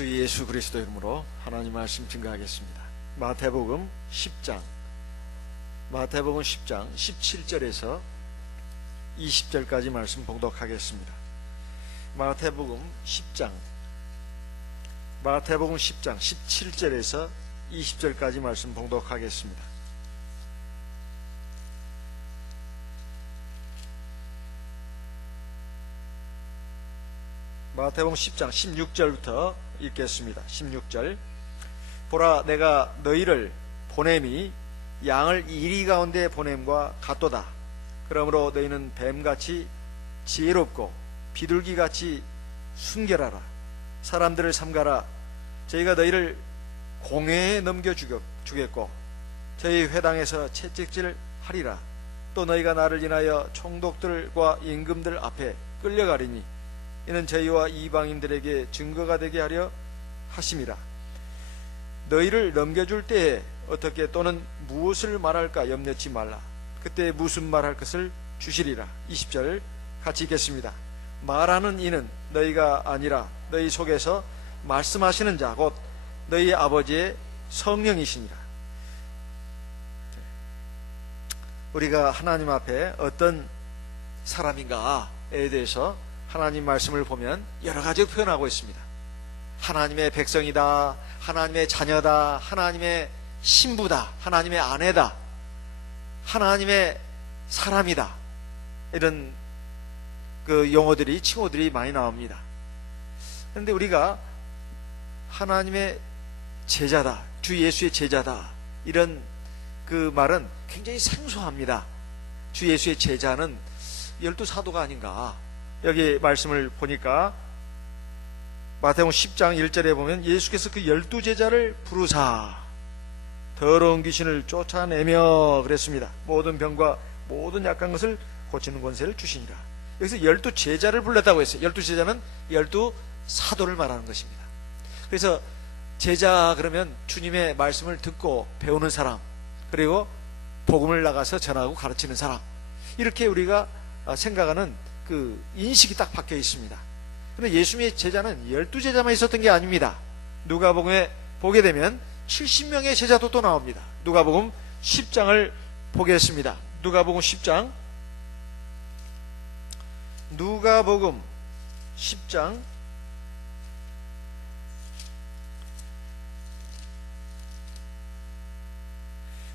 주 예수 그리스도 이름으로 하나님 말씀 증거하겠습니다. 마태복음 10장 17절에서 20절까지 말씀 봉독하겠습니다. 마태복음 10장 17절에서 20절까지 말씀 봉독하겠습니다. 마태복음 10장 16절부터 읽겠습니다. 16절. 보라, 내가 너희를 보냄이 양을 이리 가운데 보냄과 같도다. 그러므로 너희는 뱀같이 지혜롭고 비둘기같이 순결하라. 사람들을 삼가라. 저희가 너희를 공회에 넘겨주겠고 저희 회당에서 채찍질 하리라. 또 너희가 나를 인하여 총독들과 임금들 앞에 끌려가리니 이는 저희와 이방인들에게 증거가 되게 하려 하심이라. 너희를 넘겨줄 때에 어떻게 또는 무엇을 말할까 염려치 말라. 그때 무슨 말할 것을 주시리라. 20절 같이 읽겠습니다. 말하는 이는 너희가 아니라 너희 속에서 말씀하시는 자 곧 너희 아버지의 성령이시니라. 우리가 하나님 앞에 어떤 사람인가에 대해서 하나님 말씀을 보면 여러 가지 표현하고 있습니다. 하나님의 백성이다, 하나님의 자녀다, 하나님의 신부다, 하나님의 아내다, 하나님의 사람이다, 이런 그 용어들이, 칭호들이 많이 나옵니다. 그런데 우리가 하나님의 제자다, 주 예수의 제자다, 이런 그 말은 굉장히 생소합니다. 주 예수의 제자는 12사도가 아닌가. 여기 말씀을 보니까 마태복음 10장 1절에 보면 예수께서 그 12제자를 부르사 더러운 귀신을 쫓아내며 그랬습니다. 모든 병과 모든 약한 것을 고치는 권세를 주시니라. 여기서 12제자를 불렀다고 했어요. 12제자는 12사도를 말하는 것입니다. 그래서 제자 그러면 주님의 말씀을 듣고 배우는 사람, 그리고 복음을 나가서 전하고 가르치는 사람, 이렇게 우리가 생각하는 그 인식이 딱 박혀 있습니다. 그런데 예수님의 제자는 12제자만 있었던 게 아닙니다. 누가복음에 보게 되면 70명의 제자도 또 나옵니다. 누가복음 10장을 보겠습니다. 누가복음 10장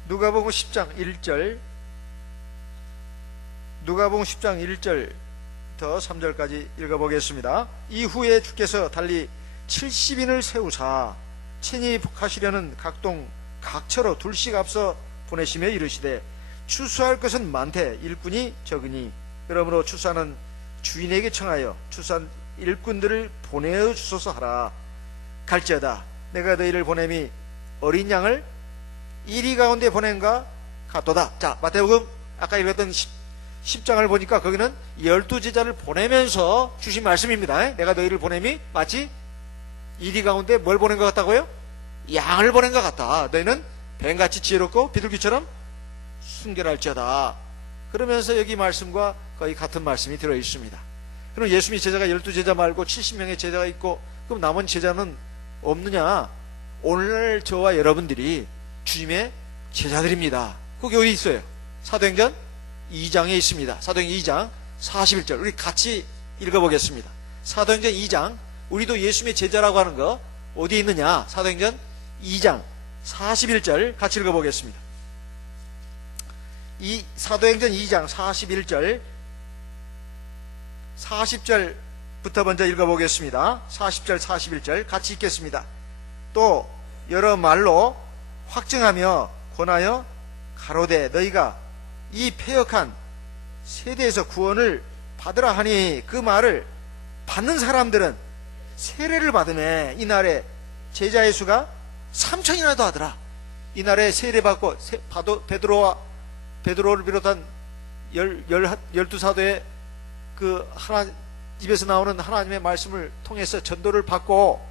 누가복음 10장 1절 누가복음 10장 1절 3절까지 읽어보겠습니다. 이후에 주께서 달리 70인을 세우사 친히 복하시려는 각동 각처로 둘씩 앞서 보내시며 이르시되 추수할 것은 많되 일꾼이 적으니 그러므로 추수하는 주인에게 청하여 추수한 일꾼들을 보내어 주소서 하라. 갈지어다 내가 너희를 보냄이 어린 양을 이리 가운데 보낸가 같도다. 자, 마태복음 아까 읽었던 10장을 보니까 거기는 12제자를 보내면서 주신 말씀입니다. 내가 너희를 보냄이 마치 이리 가운데 뭘 보낸 것 같다고요? 양을 보낸 것 같다. 너희는 뱀같이 지혜롭고 비둘기처럼 순결할지어다. 그러면서 여기 말씀과 거의 같은 말씀이 들어있습니다. 그럼 예수님의 제자가 12제자 말고 70명의 제자가 있고 그럼 남은 제자는 없느냐? 오늘 저와 여러분들이 주님의 제자들입니다. 그게 어디 있어요? 사도행전 2장에 있습니다. 사도행전 2장 41절 우리 같이 읽어보겠습니다. 사도행전 2장 우리도 예수님의 제자라고 하는 거 어디에 있느냐? 사도행전 2장 41절 같이 읽어보겠습니다. 이 사도행전 2장 41절 40절부터 먼저 읽어보겠습니다. 40절 41절 같이 읽겠습니다. 또 여러 말로 확증하며 권하여 가로되 너희가 이 패역한 세대에서 구원을 받으라 하니 그 말을 받는 사람들은 세례를 받으매 이날에 제자의 수가 3천이나 더 하더라. 이날에 세례 받고 베드로를 비롯한 12사도의 그 하나 입에서 나오는 하나님의 말씀을 통해서 전도를 받고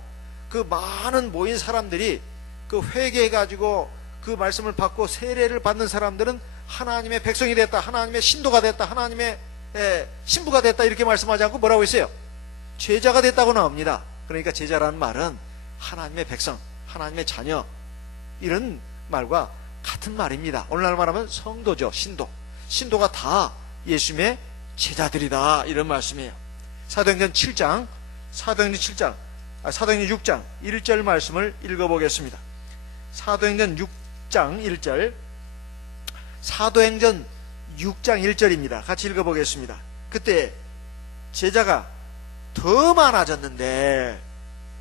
그 많은 모인 사람들이 그 회개해 가지고 그 말씀을 받고 세례를 받는 사람들은 하나님의 백성이 됐다, 하나님의 신도가 됐다, 하나님의 신부가 됐다, 이렇게 말씀하지 않고 뭐라고 했어요? 제자가 됐다고 나옵니다. 그러니까 제자라는 말은 하나님의 백성, 하나님의 자녀, 이런 말과 같은 말입니다. 오늘날 말하면 성도죠. 신도가 다 예수님의 제자들이다, 이런 말씀이에요. 사도행전 6장 1절 말씀을 읽어보겠습니다. 사도행전 6장 1절, 사도행전 6장 1절입니다. 같이 읽어보겠습니다. 그때 제자가 더 많아졌는데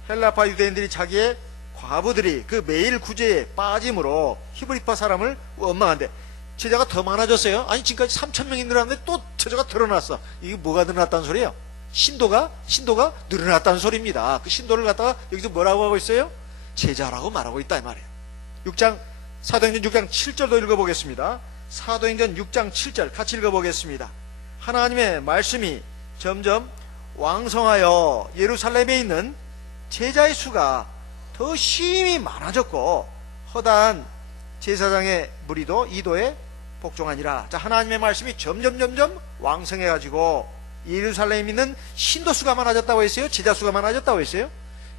헬라파 유대인들이 자기의 과부들이 그 매일 구제에 빠짐으로 히브리파 사람을 원망한데, 제자가 더 많아졌어요. 아니, 지금까지 3,000명이 늘었는데 또 제자가 늘어났어. 이게 뭐가 늘어났다는 소리예요? 신도가 늘어났다는 소리입니다. 그 신도를 갖다가 여기서 뭐라고 하고 있어요? 제자라고 말하고 있다, 이 말이에요. 사도행전 6장 7절도 읽어보겠습니다. 사도행전 6장 7절 같이 읽어보겠습니다. 하나님의 말씀이 점점 왕성하여 예루살렘에 있는 제자의 수가 더 심히 많아졌고 허다한 제사장의 무리도 이도에 복종하니라. 자, 하나님의 말씀이 점점 왕성해가지고 예루살렘에 있는 신도 수가 많아졌다고 했어요? 제자 수가 많아졌다고 했어요?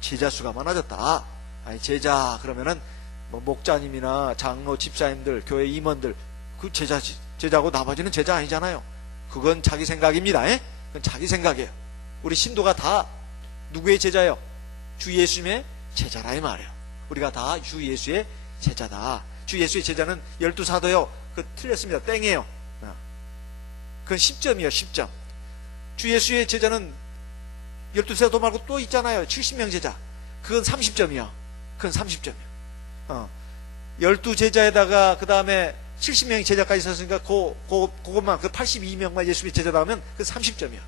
제자 수가 많아졌다. 아니, 제자 그러면은 뭐 목자님이나 장로, 집사님들, 교회 임원들, 그 제자고 나머지는 제자 아니잖아요. 그건 자기 생각입니다. 그건 자기 생각이에요. 우리 신도가 다 누구의 제자예요? 주 예수님의 제자라, 이 말이에요. 우리가 다 주 예수의 제자다. 주 예수의 제자는 12사도요. 그 틀렸습니다. 땡이에요. 그건 10점이에요. 10점. 주 예수의 제자는 12사도 말고 또 있잖아요. 70명 제자. 그건 30점이요. 그건 30점이요. 12제자에다가 그 다음에 70명의 제자까지 있었으니까 그것만, 그 82명만 예수의 제자다 하면 그 30점이요.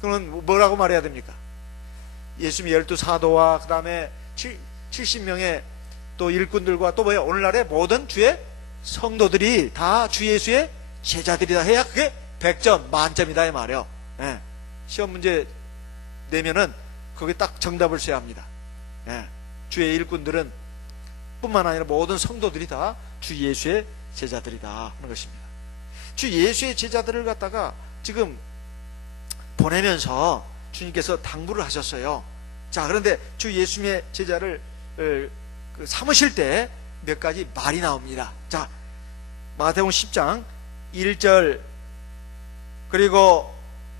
그러면 뭐라고 말해야 됩니까? 예수님의 12사도와 그 다음에 70명의 또 일꾼들과 또 뭐예요? 오늘날의 모든 주의 성도들이 다 주 예수의 제자들이다 해야 그게 100점 만점이다, 이 말이에요. 시험 문제 내면은 거기 딱 정답을 써야 합니다. 주의 일꾼들은 뿐만 아니라 모든 성도들이 다 주 예수의 제자들이다 하는 것입니다. 주 예수의 제자들을 갖다가 지금 보내면서 주님께서 당부를 하셨어요. 자, 그런데 주 예수님의 제자를 삼으실 때 몇 가지 말이 나옵니다. 자, 마태복음 10장 1절 그리고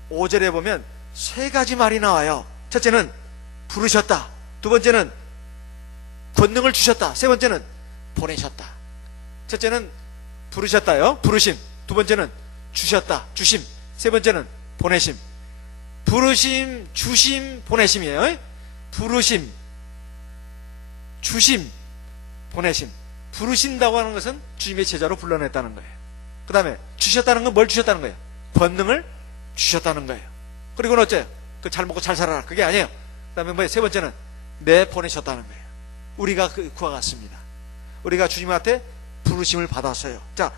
5절에 보면 세 가지 말이 나와요. 첫째는 부르셨다. 두 번째는 권능을 주셨다. 세 번째는 보내셨다. 첫째는 부르셨다요. 부르심. 두 번째는 주셨다. 주심. 세 번째는 보내심. 부르심, 주심, 보내심이에요. 부르심, 주심, 보내심. 부르신다고 하는 것은 주님의 제자로 불러냈다는 거예요. 그 다음에 주셨다는 건 뭘 주셨다는 거예요? 권능을 주셨다는 거예요. 그리고는 어째요? 그 잘 먹고 잘 살아라. 그게 아니에요. 그 다음에 뭐예요? 세 번째는 내 보내셨다는 거예요. 우리가 그와 같습니다. 우리가 주님한테 부르심을 받았어요. 자,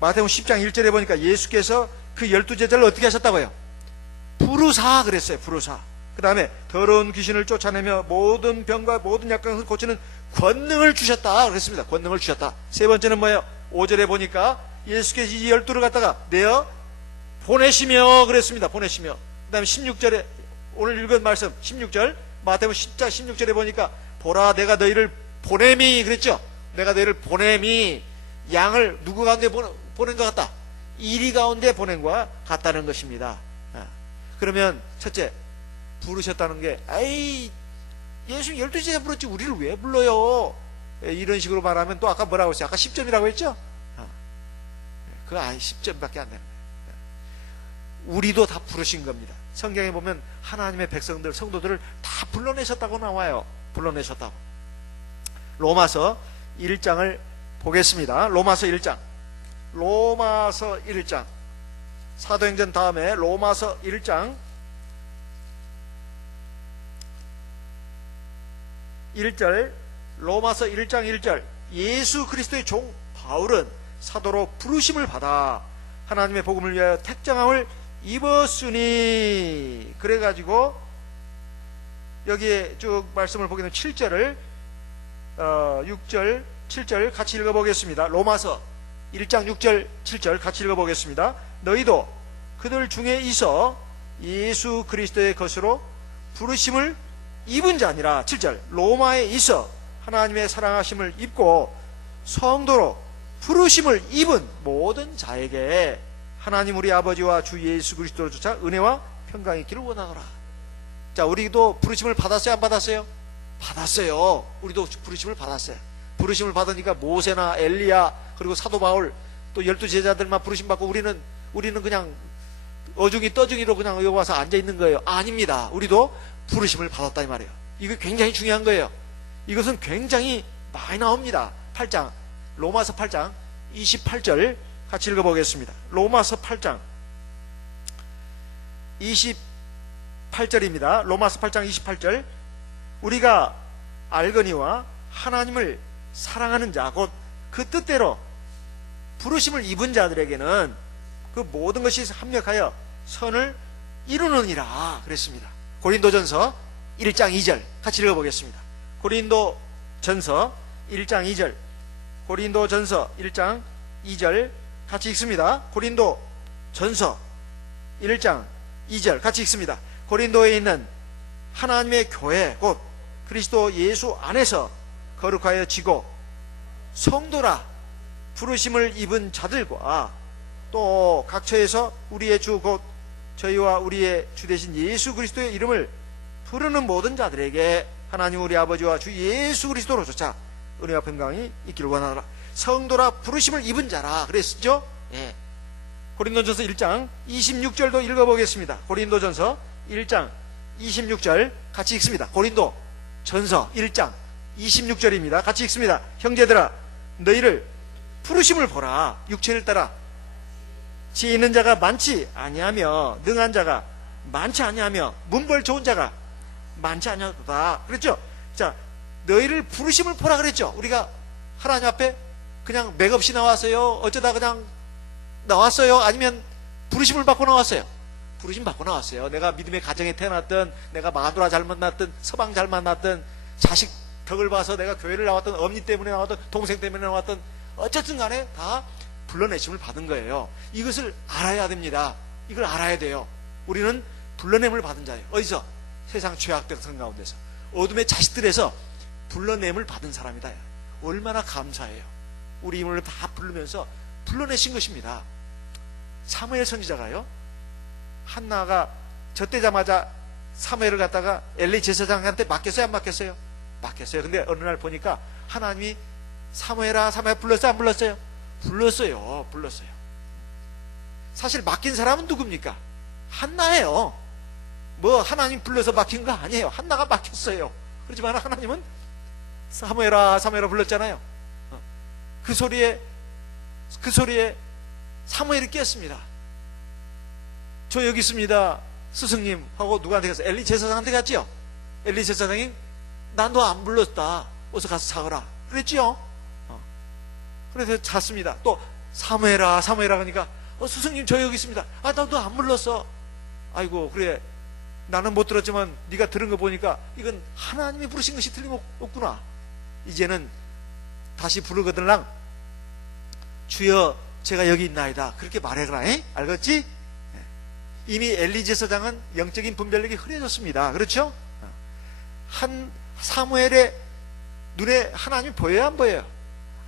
마태복음 10장 1절에 보니까 예수께서 그 12제자를 어떻게 하셨다고요? 부르사 그랬어요. 부르사. 그 다음에 더러운 귀신을 쫓아내며 모든 병과 모든 약강을 고치는 권능을 주셨다 그랬습니다. 권능을 주셨다. 세 번째는 뭐예요? 5절에 보니까 예수께서 이 12를 갖다가 내어 보내시며 그랬습니다. 보내시며. 그 다음에 16절에 오늘 읽은 말씀 16절 마태복음 10장 16절에 보니까 보라 내가 너희를 보냄이 그랬죠. 내가 너희를 보냄이 양을 누구 가운데 보낸 것 같다? 이리 가운데 보낸 것과 같다는 것입니다. 그러면 첫째 부르셨다는 게 아이 예수 12제자 불렀지 우리를 왜 불러요? 이런 식으로 말하면 또 아까 뭐라고 했어요? 아까 10점이라고 했죠? 그거 아니 10점밖에 안 되는 거예요. 우리도 다 부르신 겁니다. 성경에 보면 하나님의 백성들 성도들을 다 불러내셨다고 나와요. 불러내셨다고. 로마서 1장을 보겠습니다. 로마서 1장 사도행전 다음에 로마서 1장 1절 로마서 1장 1절 예수 그리스도의 종 바울은 사도로 부르심을 받아 하나님의 복음을 위하여 택정함을 입었으니 그래가지고 여기에 쭉 말씀을 보게 되면 7절을 6절 7절 같이 읽어보겠습니다. 로마서 1장 6절 7절 같이 읽어보겠습니다. 너희도 그들 중에 있어 예수 그리스도의 것으로 부르심을 입은 자니라. 7절 로마에 있어 하나님의 사랑하심을 입고 성도로 부르심을 입은 모든 자에게 하나님 우리 아버지와 주 예수 그리스도로 조차 은혜와 평강이 있기를 원하노라. 자, 우리도 부르심을 받았어요, 안 받았어요? 받았어요. 우리도 부르심을 받았어요. 부르심을 받으니까 모세나 엘리야 그리고 사도 바울 또 12제자들만 부르심 받고 우리는 그냥 어중이 떠중이로 그냥 여기 와서 앉아 있는 거예요. 아닙니다. 우리도 부르심을 받았다 이 말이에요. 이거 굉장히 중요한 거예요. 이것은 굉장히 많이 나옵니다. 8장 로마서 8장 28절 같이 읽어보겠습니다. 로마서 8장 28절입니다. 로마서 8장 28절 우리가 알거니와 하나님을 사랑하는 자 곧 그 뜻대로 부르심을 입은 자들에게는 그 모든 것이 합력하여 선을 이루느니라 그랬습니다. 고린도전서 1장 2절 같이 읽어보겠습니다. 고린도전서 1장 2절 고린도전서 1장 2절 같이 읽습니다. 고린도전서 1장 2절 같이 읽습니다. 고린도에 있는 하나님의 교회 곧 그리스도 예수 안에서 거룩하여 지고 성도라 부르심을 입은 자들과 또 각처에서 우리의 주 곧 저희와 우리의 주 되신 예수 그리스도의 이름을 부르는 모든 자들에게 하나님 우리 아버지와 주 예수 그리스도로 조차 은혜와 평강이 있기를 원하노라. 성도라 부르심을 입은 자라 그랬죠. 예. 고린도전서 1장 26절도 읽어보겠습니다. 고린도전서 1장 26절 같이 읽습니다. 고린도전서 1장 26절입니다. 같이 읽습니다. 형제들아 너희를 부르심을 보라. 육체를 따라 지혜 있는 자가 많지 아니하며 능한 자가 많지 아니하며 문벌 좋은 자가 많지 아니하다 그랬죠. 자, 너희를 부르심을 보라 그랬죠. 우리가 하나님 앞에 그냥 맥없이 나왔어요? 어쩌다 그냥 나왔어요? 아니면 부르심을 받고 나왔어요? 부르심 받고 나왔어요. 내가 믿음의 가정에 태어났든 내가 마누라 잘 만났든 서방 잘 만났든 자식 덕을 봐서 내가 교회를 나왔든 어머니 때문에 나왔든 동생 때문에 나왔든 어쨌든 간에 다 불러내심을 받은 거예요. 이것을 알아야 됩니다. 이걸 알아야 돼요. 우리는 불러냄을 받은 자예요. 어디서? 세상 죄악된 가운데서 어둠의 자식들에서 불러냄을 받은 사람이다. 얼마나 감사해요. 우리 힘을 다 부르면서 불러내신 것입니다. 사무엘 선지자가요, 한나가 젖대자마자 사무엘을 갖다가 엘리 제사장한테 맡겼어요, 안 맡겼어요? 맡겼어요. 근데 어느 날 보니까 하나님이 사무엘아 사무엘 불렀어요, 안 불렀어요? 불렀어요. 불렀어요. 사실 맡긴 사람은 누굽니까? 한나예요. 뭐 하나님 불러서 맡긴 거 아니에요. 한나가 맡겼어요. 그렇지만 하나님은 사무엘아 사무엘아 불렀잖아요. 그 소리에 사무엘이 깼습니다. 저 여기 있습니다 스승님 하고 누구한테 갔어요? 엘리 제사장한테 갔지요. 엘리 제사장이 나 너 안 불렀다, 어서 가서 자거라 그랬지요. 그래서 잤습니다. 또 사무엘아 사무엘아 하니까 스승님 저 여기 있습니다. 아 나 너 안 불렀어. 아이고 그래 나는 못 들었지만 네가 들은 거 보니까 이건 하나님이 부르신 것이 틀림없구나. 이제는 다시 부르거들랑 주여 제가 여기 있나이다 그렇게 말해라. 알겠지? 이미 엘리 제사장은 영적인 분별력이 흐려졌습니다. 그렇죠? 한 사무엘의 눈에 하나님이 보여요, 안 보여요?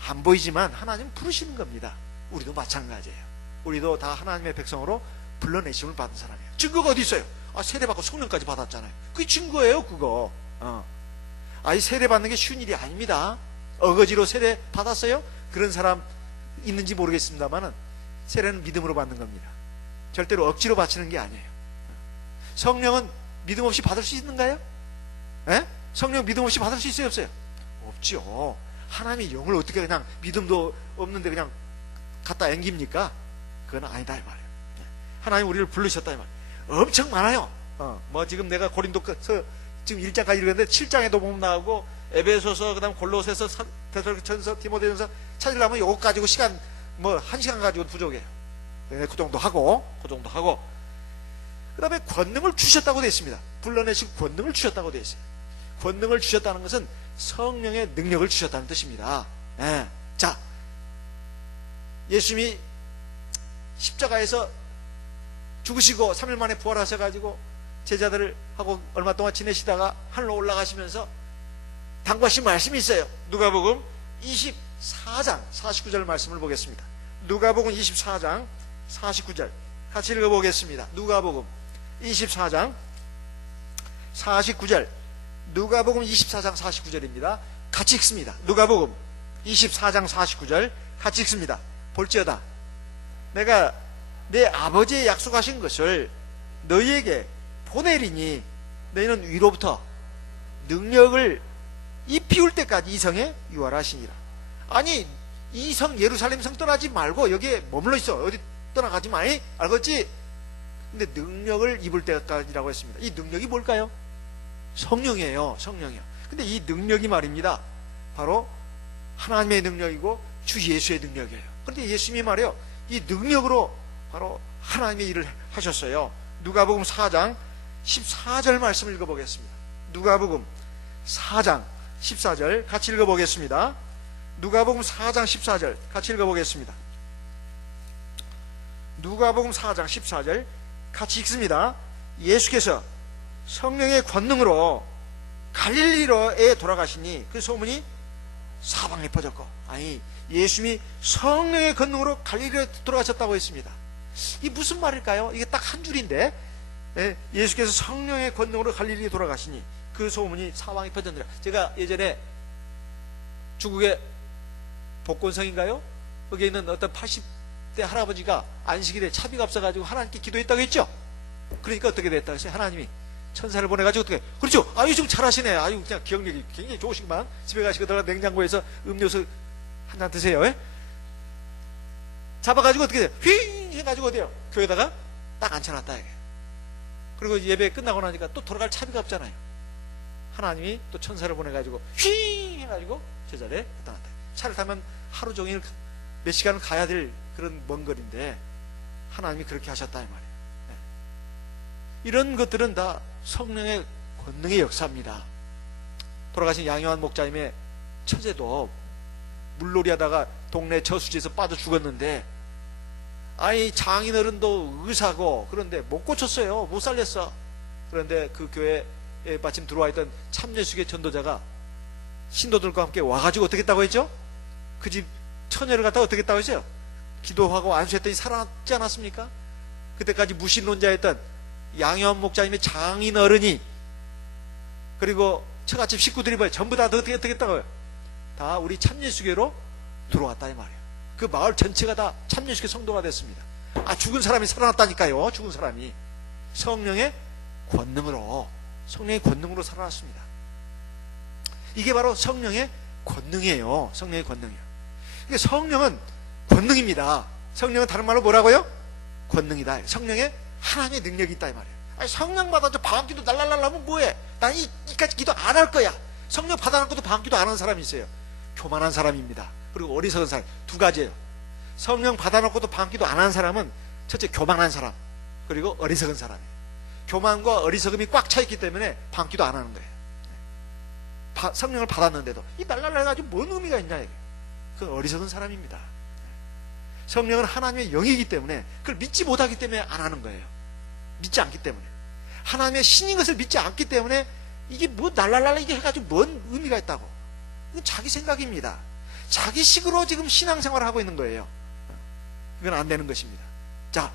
안 보이지만 하나님 부르시는 겁니다. 우리도 마찬가지예요. 우리도 다 하나님의 백성으로 불러내심을 받은 사람이에요. 증거가 어디 있어요? 세례받고 성령까지 받았잖아요. 그게 증거예요, 그거. 이 세례받는 게 쉬운 일이 아닙니다. 어거지로 세례 받았어요? 그런 사람 있는지 모르겠습니다만은 세례는 믿음으로 받는 겁니다. 절대로 억지로 바치는 게 아니에요. 성령은 믿음 없이 받을 수 있는가요? 성령 믿음 없이 받을 수 있어요, 없어요? 없죠. 하나님의 영을 어떻게 그냥 믿음도 없는데 그냥 갖다 앵깁니까? 그건 아니다 이 말이에요. 하나님 우리를 부르셨다 이 말이에요. 엄청 많아요. 뭐 지금 내가 고린도서 지금 1장까지 읽었는데 7장에도 보면 나오고 에베소서 그다음 골로새서 데살로니가전서 디모데전서 찾으려면 요거 가지고 시간 뭐 1시간 가지고 부족해요. 그 정도 하고 그다음에 권능을 주셨다고 되어 있습니다. 불러내시고 권능을 주셨다고 되어 있어요. 권능을 주셨다는 것은 성령의 능력을 주셨다는 뜻입니다. 자, 예수님이 십자가에서 죽으시고 3일 만에 부활하셔가지고 제자들을 하고 얼마 동안 지내시다가 하늘로 올라가시면서 당부하신 말씀이 있어요. 누가복음 24장 49절 말씀을 보겠습니다. 누가복음 24장 49절 같이 읽어보겠습니다. 누가복음 24장 49절, 누가복음 24장 49절입니다. 같이 읽습니다. 누가복음 24장 49절 같이 읽습니다. 볼지어다 내가 내 아버지의 약속하신 것을 너희에게 보내리니 너희는 위로부터 능력을 이 비울 때까지 이 성에 유할하시니라. 아니, 이 성 예루살렘 성 떠나지 말고 여기에 머물러 있어. 어디 떠나가지 마. 알겠지? 근데 능력을 입을 때까지라고 했습니다. 이 능력이 뭘까요? 성령이에요. 성령이요. 근데 이 능력이 말입니다, 바로 하나님의 능력이고 주 예수의 능력이에요. 그런데 예수님이 말이요, 이 능력으로 바로 하나님의 일을 하셨어요. 누가복음 4장 14절 말씀 읽어보겠습니다. 누가복음 4장 14절 같이 읽어보겠습니다. 누가복음 4장 14절 같이 읽어보겠습니다. 누가복음 4장 14절 같이 읽습니다. 예수께서 성령의 권능으로 갈릴리로에 돌아가시니 그 소문이 사방에 퍼졌고, 아니, 예수님이 성령의 권능으로 갈릴리로에 돌아가셨다고 했습니다. 이게 무슨 말일까요? 이게 딱 한 줄인데, 예수께서 성령의 권능으로 갈릴리에 돌아가시니 그 소문이 사방에 퍼졌느라. 제가 예전에 중국의 복권성인가요? 거기에 있는 어떤 80대 할아버지가 안식일에 차비가 없어가지고 하나님께 기도했다고 했죠. 그러니까 어떻게 됐다고 했어요? 하나님이 천사를 보내가지고 어떻게, 그렇죠, 아유 좀 잘하시네, 아유 그냥 기억력이 굉장히 좋으시구만. 집에 가시고 들어가 냉장고에서 음료수 한 잔 드세요. 잡아가지고 어떻게 돼요? 휘 해가지고 어디요? 교회에다가 딱 앉혀놨다 이게. 그리고 예배 끝나고 나니까 또 돌아갈 차비가 없잖아요. 하나님이 또 천사를 보내가지고 휘 해가지고 제자리에 갖다 놨다. 차를 타면 하루 종일 몇 시간을 가야 될 그런 먼 거리인데 하나님이 그렇게 하셨다 이 말이에요. 이런 것들은 다 성령의 권능의 역사입니다. 돌아가신 양요한 목자님의 처제도 물놀이 하다가 동네 저수지에서 빠져 죽었는데, 아니 장인어른도 의사고 그런데 못 고쳤어요. 못 살렸어. 그런데 그 교회에 마침 들어와 있던 참예수계 전도자가 신도들과 함께 와가지고 어떻게 했다고 했죠? 그 집 처녀를 갖다가 어떻게 했다고 했어요? 기도하고 안수했더니 살아났지 않았습니까? 그때까지 무신론자였던 양요한 목자님의 장인어른이, 그리고 처갓집 식구들이 뭐예요? 전부 다 어떻게 했다고요? 다 우리 참예수계로 들어왔다 이 말이에요. 그 마을 전체가 다 참예수계 성도가 됐습니다. 아, 죽은 사람이 살아났다니까요. 죽은 사람이 성령의 권능으로 살아났습니다. 이게 바로 성령의 권능이에요. 성령의 권능이에요. 그러니까 성령은 권능입니다. 성령은 다른 말로 뭐라고요? 권능이다. 성령의 하나님의 능력이 있다 이 말이에요. 아니, 성령 받아도 방언기도 날랄랄 하면 뭐해? 난 이까지 기도 안 할 거야. 성령 받아놓고도 방언기도 안 하는 사람이 있어요. 교만한 사람입니다. 그리고 어리석은 사람. 두 가지예요. 성령 받아놓고도 방언기도 안 하는 사람은 첫째 교만한 사람, 그리고 어리석은 사람이에요. 교만과 어리석음이 꽉 차 있기 때문에 방언기도 안 하는 거예요. 성령을 받았는데도 이 날랄랄 해가지고 뭔 의미가 있냐 이게. 그건 어리석은 사람입니다. 성령은 하나님의 영이기 때문에 그걸 믿지 못하기 때문에 안 하는 거예요. 믿지 않기 때문에. 하나님의 신인 것을 믿지 않기 때문에 이게 뭐 날랄랄 이게 해가지고 뭔 의미가 있다고. 이건 자기 생각입니다. 자기식으로 지금 신앙생활을 하고 있는 거예요. 이건 안 되는 것입니다. 자,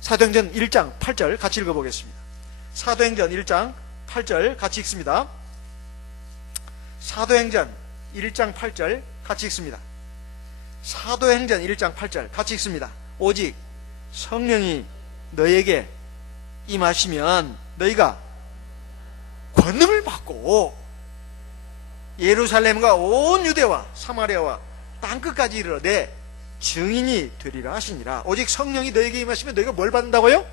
사도행전 1장 8절 같이 읽어보겠습니다. 사도행전 1장 8절 같이 읽습니다. 사도행전 1장 8절 같이 읽습니다. 사도행전 1장 8절 같이 읽습니다. 오직 성령이 너에게 임하시면 너희가 권능을 받고 예루살렘과 온 유대와 사마리아와 땅끝까지 이르러 내 증인이 되리라 하시니라. 오직 성령이 너에게 임하시면 너희가 뭘 받는다고요?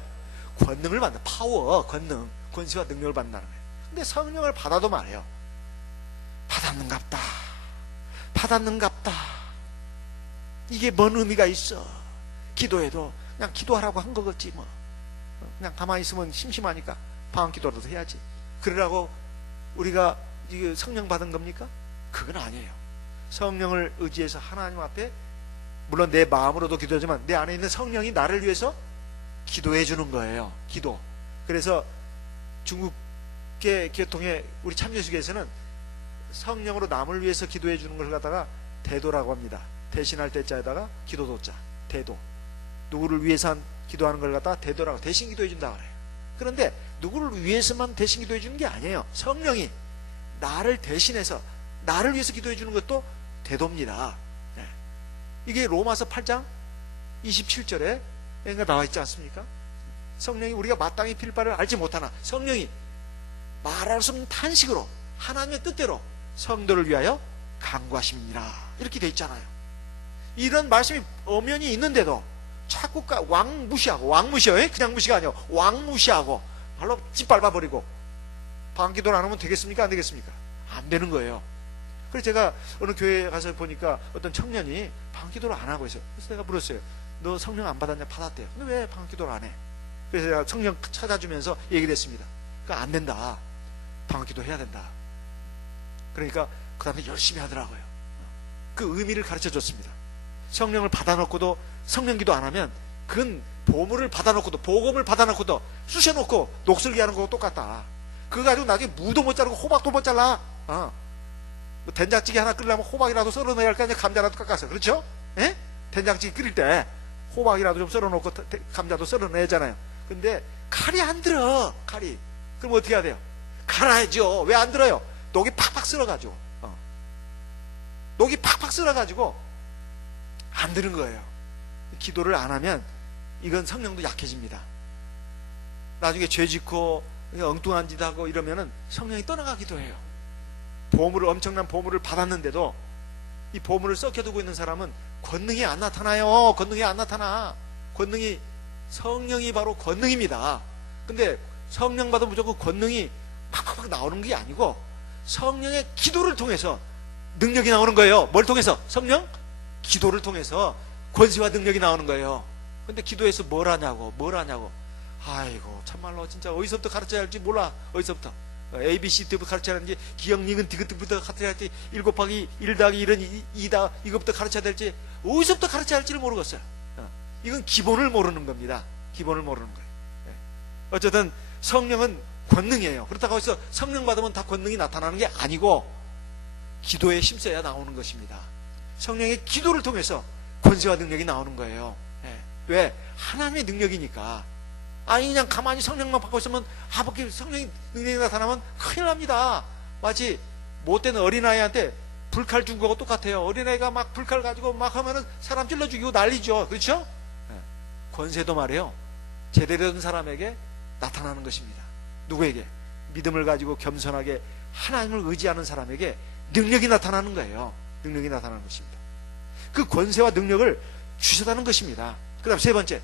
권능을 받는다. 파워, 권능, 권세와 능력을 받는다는 거예요. 근데 성령을 받아도 말해요, 받았는갑다. 이게 뭔 의미가 있어? 기도해도 그냥 기도하라고 한 거겠지 뭐. 그냥 가만히 있으면 심심하니까 방언기도라도 해야지. 그러라고 우리가 성령 받은 겁니까? 그건 아니에요. 성령을 의지해서 하나님 앞에, 물론 내 마음으로도 기도하지만 내 안에 있는 성령이 나를 위해서 기도해 주는 거예요. 기도. 그래서 중국 계통의 우리 참여식에서는 성령으로 남을 위해서 기도해 주는 걸 갖다가 대도라고 합니다. 대신할 때자에다가 기도도자, 대도. 누구를 위해서 기도하는 걸 갖다가 대도라고, 대신 기도해 준다 그래요. 그런데 누구를 위해서만 대신 기도해 주는 게 아니에요. 성령이 나를 대신해서 나를 위해서 기도해 주는 것도 대도입니다. 네. 이게 로마서 8장 27절에 나와 있지 않습니까? 성령이 우리가 마땅히 필 바를 알지 못하나 성령이 말할 수 없는 탄식으로 하나님의 뜻대로 성도를 위하여 간구하십니다. 이렇게 돼 있잖아요. 이런 말씀이 엄연히 있는데도 자꾸 왕 무시하고, 그냥 무시가 아니고 왕 무시하고 발로 짓밟아버리고 방기도를 안 하면 되겠습니까? 안 되겠습니까? 안 되는 거예요. 그래서 제가 어느 교회에 가서 보니까 어떤 청년이 방기도를 안 하고 있어요. 그래서 내가 물었어요. 너 성령 안 받았냐? 받았대요. 근데 왜 방기도를 안 해? 그래서 제가 성령 찾아주면서 얘기를 했습니다. 그러니까 안 된다. 방기도 해야 된다. 그러니까 그 다음에 열심히 하더라고요. 그 의미를 가르쳐 줬습니다. 성령을 받아놓고도 성령기도 안 하면 그건 보물을 받아놓고도, 복음을 받아놓고도 쑤셔놓고 녹슬게 하는 거하고 똑같다. 그거 가지고 나중에 무도 못 자르고 호박도 못 잘라. 뭐 된장찌개 하나 끓이려면 호박이라도 썰어내야 할 거 아니야. 감자라도 깎아서. 그렇죠? 예? 된장찌개 끓일 때 호박이라도 좀 썰어놓고 감자도 썰어내잖아요. 근데 칼이 안 들어. 칼이. 그럼 어떻게 해야 돼요? 갈아야죠. 왜 안 들어요? 녹이 팍팍 쓸어가지고. 녹이 팍팍 쓸어가지고 안 드는 거예요. 기도를 안 하면 이건 성령도 약해집니다. 나중에 죄 짓고 엉뚱한 짓 하고 이러면은 성령이 떠나가기도 해요. 엄청난 보물을 받았는데도 이 보물을 썩혀두고 있는 사람은 권능이 안 나타나요. 권능이 안 나타나. 성령이 바로 권능입니다. 근데 성령 받으면 무조건 권능이 팍팍팍 나오는 게 아니고 성령의 기도를 통해서 능력이 나오는 거예요. 뭘 통해서? 성령? 기도를 통해서 권세와 능력이 나오는 거예요. 근데 기도해서 뭘 하냐고. 아이고 참말로 진짜 어디서부터 가르쳐야 할지 몰라. 어디서부터 A, B, C, D부터 가르쳐야 하는지, 기억, 니은, 디귿부터 가르쳐야 할지, 1 곱하기 1 더하기 1은 2다 이것부터 가르쳐야 될지, 어디서부터 가르쳐야 할지를 모르겠어요. 이건 기본을 모르는 겁니다. 기본을 모르는 거예요. 어쨌든 성령은 권능이에요. 그렇다고 해서 성령 받으면 다 권능이 나타나는 게 아니고 기도에 힘써야 나오는 것입니다. 성령의 기도를 통해서 권세와 능력이 나오는 거예요. 왜? 하나님의 능력이니까. 그냥 가만히 성령만 받고 있으면 성령의 능력이 나타나면 큰일 납니다. 마치 못된 어린아이한테 불칼 준 거하고 똑같아요. 어린아이가 막 불칼 가지고 막 하면은 사람 찔러 죽이고 난리죠. 그렇죠? 권세도 말이에요. 제대로 된 사람에게 나타나는 것입니다. 누구에게? 믿음을 가지고 겸손하게 하나님을 의지하는 사람에게 능력이 나타나는 거예요. 능력이 나타나는 것입니다. 그 권세와 능력을 주셨다는 것입니다. 그 다음 세 번째,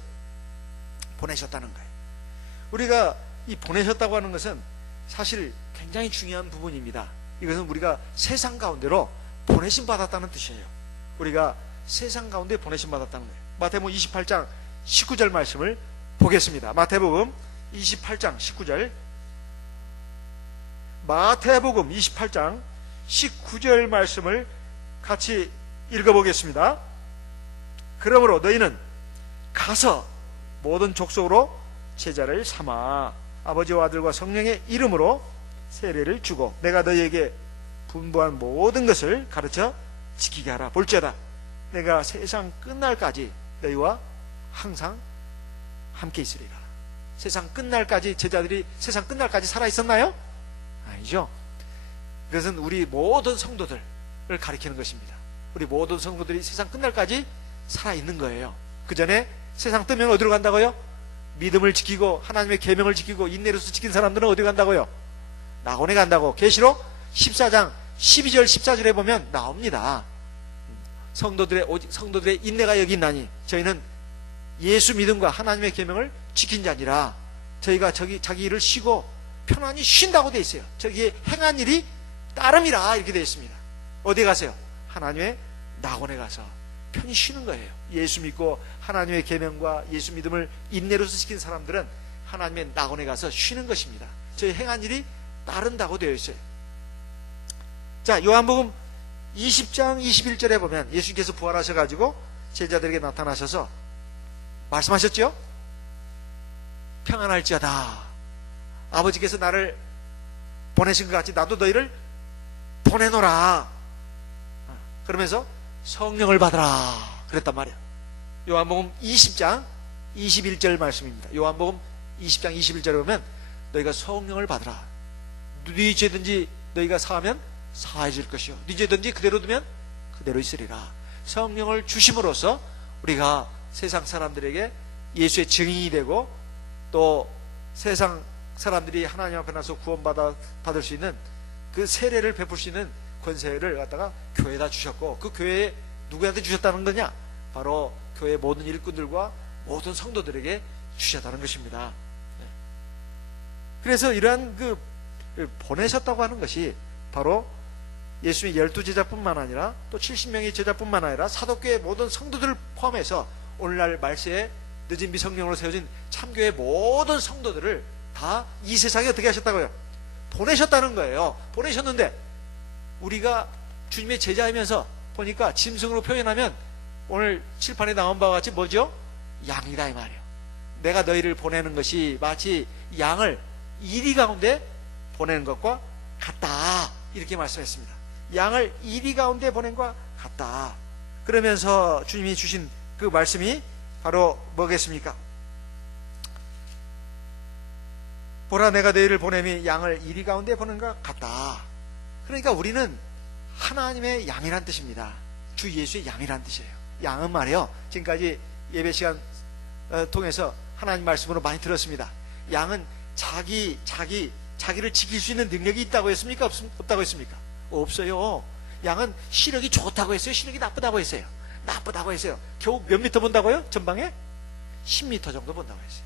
보내셨다는 거예요. 우리가 이 보내셨다고 하는 것은 사실 굉장히 중요한 부분입니다. 이것은 우리가 세상 가운데로 보내심 받았다는 뜻이에요. 우리가 세상 가운데 보내심 받았다는 거예요. 마태복음 28장 19절 말씀을 보겠습니다. 마태복음 28장 19절. 마태복음 28장 19절 말씀을 같이 읽어보겠습니다. 그러므로 너희는 가서 모든 족속으로 제자를 삼아 아버지와 아들과 성령의 이름으로 세례를 주고 내가 너희에게 분부한 모든 것을 가르쳐 지키게 하라. 볼지어다 내가 세상 끝날까지 너희와 항상 함께 있으리라. 세상 끝날까지 제자들이 세상 끝날까지 살아있었나요? 아니죠. 그것은 우리 모든 성도들을 가리키는 것입니다. 우리 모든 성도들이 세상 끝날까지 살아있는 거예요. 그 전에 세상 뜨면 어디로 간다고요? 믿음을 지키고 하나님의 계명을 지키고 인내로서 지킨 사람들은 어디 간다고요? 낙원에 간다고. 계시록 14장 12절 14절에 보면 나옵니다. 성도들의 인내가 여기 있나니 저희는 예수 믿음과 하나님의 계명을 지킨 자니라. 저희가 자기 일을 쉬고 편안히 쉰다고 되어 있어요. 저기에 행한 일이 따름이라 이렇게 되어 있습니다. 어디에 가세요? 하나님의 낙원에 가서 편히 쉬는 거예요. 예수 믿고 하나님의 계명과 예수 믿음을 인내로서 지킨 사람들은 하나님의 낙원에 가서 쉬는 것입니다. 저희 행한 일이 따른다고 되어 있어요. 자, 요한복음 20장 21절에 보면 예수께서 부활하셔가지고 제자들에게 나타나셔서 말씀하셨죠? 평안할지어다. 아버지께서 나를 보내신 것 같이 나도 너희를 보내노라. 그러면서 성령을 받아라 그랬단 말이야. 요한복음 20장 21절 말씀입니다. 요한복음 20장 21절에 보면 너희가 성령을 받으라. 네 죄든지 너희가 사하면 사해질 것이요 네 죄든지 그대로 두면 그대로 있으리라. 성령을 주심으로써 우리가 세상 사람들에게 예수의 증인이 되고 또 세상 사람들이 하나님 앞에 나서 구원받을 수 있는 그 세례를 베풀 수 있는 권세를 갖다가 교회에다 주셨고, 그 교회에 누구한테 주셨다는 거냐? 바로 교회 모든 일꾼들과 모든 성도들에게 주셨다는 것입니다. 그래서 이러한 그 보내셨다고 하는 것이 바로 예수의 12제자뿐만 아니라 또 70명의 제자뿐만 아니라 사도교회 모든 성도들을 포함해서 오늘날 말세에 늦은 미성령으로 세워진 참교회 모든 성도들을 다 이 세상에 어떻게 하셨다고요? 보내셨다는 거예요. 보내셨는데 우리가 주님의 제자이면서 보니까 짐승으로 표현하면 오늘 칠판에 나온 바와 같이 뭐죠? 양이다 이 말이에요. 내가 너희를 보내는 것이 마치 양을 이리 가운데 보내는 것과 같다 이렇게 말씀했습니다. 양을 이리 가운데 보낸 것과 같다. 그러면서 주님이 주신 그 말씀이 바로 뭐겠습니까? 보라 내가 너희를 보냄이 양을 이리 가운데 보낸 것 같다. 그러니까 우리는 하나님의 양이란 뜻입니다. 주 예수의 양이란 뜻이에요. 양은 말이에요, 지금까지 예배 시간 통해서 하나님 말씀으로 많이 들었습니다. 양은 자기를 지킬 수 있는 능력이 있다고 했습니까? 없다고 했습니까? 없어요. 양은 시력이 좋다고 했어요? 시력이 나쁘다고 했어요? 나쁘다고 했어요. 겨우 몇 미터 본다고요? 전방에? 10미터 정도 본다고 했어요.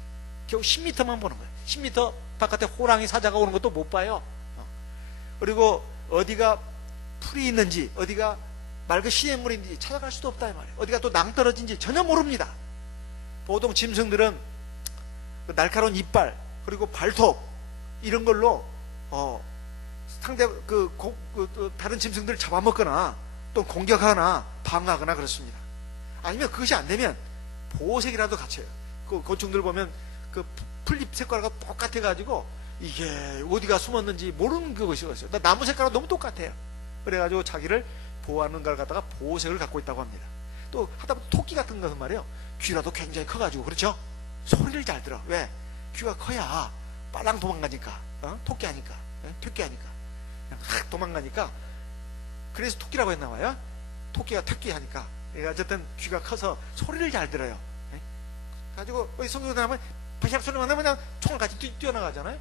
겨우 10미터만 보는 거예요. 10미터 바깥에 호랑이 사자가 오는 것도 못 봐요. 그리고 어디가 풀이 있는지, 어디가 맑은 시냇물인지 찾아갈 수도 없다 이 말이에요. 어디가 또 낭떠러진지 전혀 모릅니다. 보통 짐승들은 그 날카로운 이빨 그리고 발톱 이런 걸로 상대 다른 짐승들을 잡아먹거나 또 공격하거나 방어하거나 그렇습니다. 아니면 그것이 안 되면 보호색이라도 갖춰요. 그 곤충들 보면 그 풀잎 색깔과 똑같아 가지고 이게 어디가 숨었는지 모르는 그것이 있어요. 나무 색깔과 너무 똑같아요. 그래가지고 자기를 보호하는 걸 갖다가 보호색을 갖고 있다고 합니다. 또 하다보면 토끼 같은 것은 말이에요, 귀라도 굉장히 커가지고 그렇죠? 소리를 잘 들어. 왜? 귀가 커야 빨랑 도망가니까. 토끼 하니까, 토끼 하니까 그냥 확 도망가니까. 그래서 토끼라고 했나 봐요. 토끼가 토끼 하니까. 그러니까 어쨌든 귀가 커서 소리를 잘 들어요. 가지고 성경에 나면 바샥 소리만 나면 그냥 총을 같이 뛰어나가잖아요.